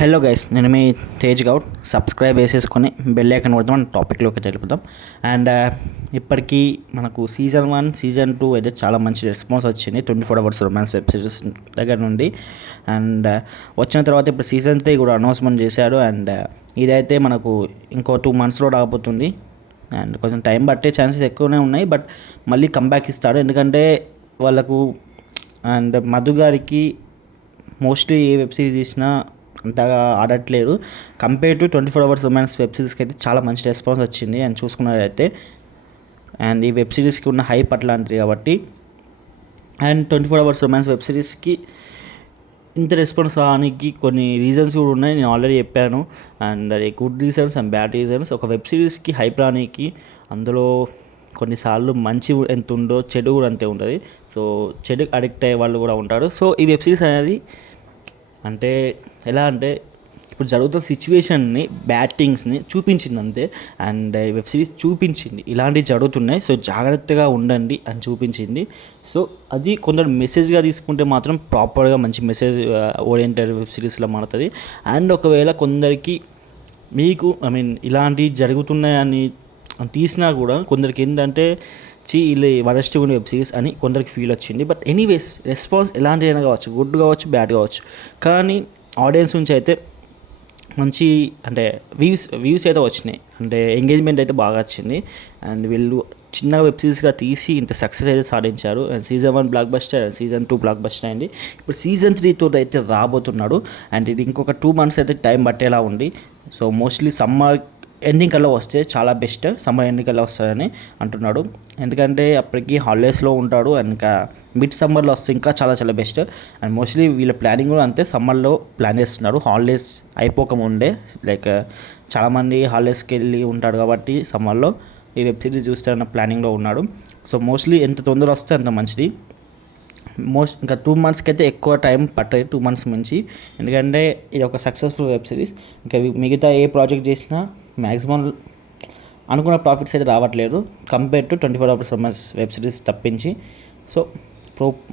Hello guys, నేను మీ Tej Goud. Subscribe చేసేసుకొని bell icon కొడతాం. మన టాపిక్లోకి వెళ్ళిపోతాం. అండ్ ఇప్పటికీ మనకు సీజన్ 1 సీజన్ 2 అయితే చాలా మంచి రెస్పాన్స్ వచ్చింది 24 అవర్స్ రొమాన్స్ వెబ్ సిరీస్ దగ్గర నుండి. అండ్ వచ్చిన తర్వాత ఇప్పుడు సీజన్ 3 కూడా అనౌన్స్మెంట్ చేశారు. అండ్ ఇదైతే మనకు ఇంకో 2 monthsలో రాబోతుంది. అండ్ కొంచెం టైం పట్టే ఛాన్సెస్ ఎక్కువనే ఉన్నాయి, బట్ మళ్ళీ కంబ్యాక్ ఇస్తాడు. ఎందుకంటే వాళ్ళకు అండ్ మధు గారికి మోస్ట్లీ ఏ వెబ్ సిరీస్ తీసినా అంతగా ఆడట్లేదు. Compare to 24 hours romance web సిరీస్కి అయితే చాలా మంచి రెస్పాన్స్ వచ్చింది అని చూసుకున్నదైతే. అండ్ ఈ వెబ్ సిరీస్కి ఉన్న హైప్ అట్లాంటిది కాబట్టి. అండ్ 24 అవర్స్ రొమాన్స్ వెబ్ సిరీస్కి ఇంత రెస్పాన్స్ రావడానికి కొన్ని రీజన్స్ కూడా ఉన్నాయి, నేను ఆల్రెడీ చెప్పాను. అండ్ అది good reasons and bad reasons. ఒక వెబ్ సిరీస్కి హైప్ రావడానికి అందులో కొన్నిసార్లు మంచి ఎంత ఉందో చెడు కూడా అంతే ఉంటుంది. సో చెడు అడిక్ట్ అయ్యే వాళ్ళు కూడా ఉంటారు. సో ఈ వెబ్ సిరీస్ అనేది అంటే ఎలా అంటే ఇప్పుడు జరుగుతున్న సిచ్యువేషన్ని, బ్యాడ్ థింగ్స్ని చూపించింది అంతే. అండ్ ఈ వెబ్ సిరీస్ చూపించింది ఇలాంటివి జరుగుతున్నాయి, సో జాగ్రత్తగా ఉండండి అని చూపించింది. సో అది కొందరు మెసేజ్గా తీసుకుంటే మాత్రం ప్రాపర్గా మంచి మెసేజ్ ఓరియంటెడ్ వెబ్ సిరీస్లో మారుతుంది. అండ్ ఒకవేళ కొందరికి మీకు ఇలాంటివి జరుగుతున్నాయని తీసినా కూడా కొందరికి ఏంటంటే వీళ్ళు వరస్ట్ ఉన్న వెబ్ సిరీస్ అని కొందరికి ఫీల్ వచ్చింది. బట్ ఎనీవేస్ రెస్పాన్స్ ఎలాంటిదైనా కావచ్చు, గుడ్ కావచ్చు, బ్యాడ్ కావచ్చు, కానీ ఆడియన్స్ నుంచి అయితే మంచి అంటే వ్యూస్ అయితే వచ్చినాయి. అంటే ఎంగేజ్మెంట్ అయితే బాగా వచ్చింది. అండ్ వీళ్ళు చిన్న వెబ్ సిరీస్గా తీసి ఇంత సక్సెస్ అయితే సాధించారు. And season 1 block buster, and season 2 block buster అయింది. ఇప్పుడు సీజన్ 3 తోటి అయితే రాబోతున్నాడు. అండ్ ఇది ఇంకొక 2 months అయితే టైం పట్టేలా ఉంది. సో మోస్ట్లీ సమ్మర్ ఎండింగ్ కల్లా వస్తే చాలా బెస్ట్. సమ్మర్ ఎండింగ్ కల్లా వస్తుందని అంటున్నాడు. ఎందుకంటే అప్పటికి హాలిడేస్లో ఉంటాడు. అండ్ ఇంకా మిడ్ సమ్మర్లో వస్తే ఇంకా చాలా చాలా బెస్ట్. అండ్ మోస్ట్లీ వీళ్ళ ప్లానింగ్ కూడా అంతే, సమ్మర్లో ప్లాన్ చేస్తున్నారు. హాలిడేస్ అయిపోకముందే, లైక్ చాలామంది హాలిడేస్కి వెళ్ళి ఉంటాడు కాబట్టి సమ్మర్లో ఈ వెబ్ సిరీస్ చూస్తారన్న ప్లానింగ్లో ఉన్నాడు. సో మోస్ట్లీ ఎంత తొందర వస్తే అంత మంచిది. ఇంకా 2 monthsకి అయితే ఎక్కువ టైం పట్టదు, 2 months మించి. ఎందుకంటే ఇది ఒక సక్సెస్ఫుల్ వెబ్ సిరీస్. ఇంకా మిగతా ఏ ప్రాజెక్ట్ చేసినా మ్యాక్సిమం అనుకున్న ప్రాఫిట్స్ అయితే రావట్లేదు compare to 24 hours romance web series తప్పించి. సో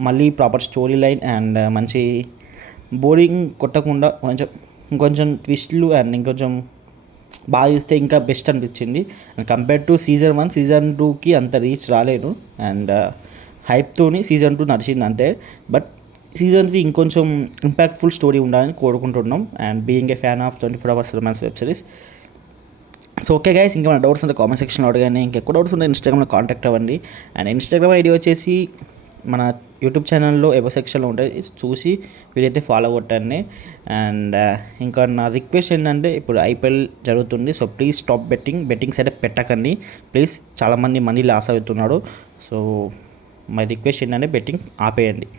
మళ్ళీ ప్రాపర్ స్టోరీ లైన్ అండ్ మంచి బోరింగ్ కొట్టకుండా ఇంకొంచెం ట్విస్ట్లు అండ్ ఇంకొంచెం బాగా చేస్తే ఇంకా బెస్ట్ అనిపించింది. And compare to season 1 season 2కి అంత రీచ్ రాలేదు. అండ్ హైప్తోని సీజన్ 2 నడిచింది అంతే. బట్ సీజన్ 3 ఇంకొంచెం ఇంపాక్ట్ఫుల్ స్టోరీ ఉండాలని కోరుకుంటున్నాం. And being a fan of 24 hours romance web series. So okay guys, ఇంకా మన డౌట్స్ ఉంటే కామెంట్ సెక్షన్లో అడగండి. ఇంకెక్కువ డౌట్స్ ఉంటే ఇన్స్టాగ్రామ్లో కాంటాక్ట్ అవ్వండి. అండ్ ఇన్స్టాగ్రామ్ ఐడి వచ్చేసి మన యూట్యూబ్ ఛానల్లో ఎబో సెక్షన్లో ఉంటుంది, చూసి వీలైతే ఫాలో కొట్టండి. అండ్ ఇంకా నా రిక్వెస్ట్ ఏంటంటే, ఇప్పుడు ఐపీఎల్ జరుగుతుంది. సో ప్లీజ్ స్టాప్ బెట్టింగ్స్ అయితే పెట్టకండి ప్లీజ్. చాలామంది మనీ లాస్ అవుతున్నాడు. సో మై రిక్వెస్ట్ ఏంటంటే బెట్టింగ్ ఆపేయండి.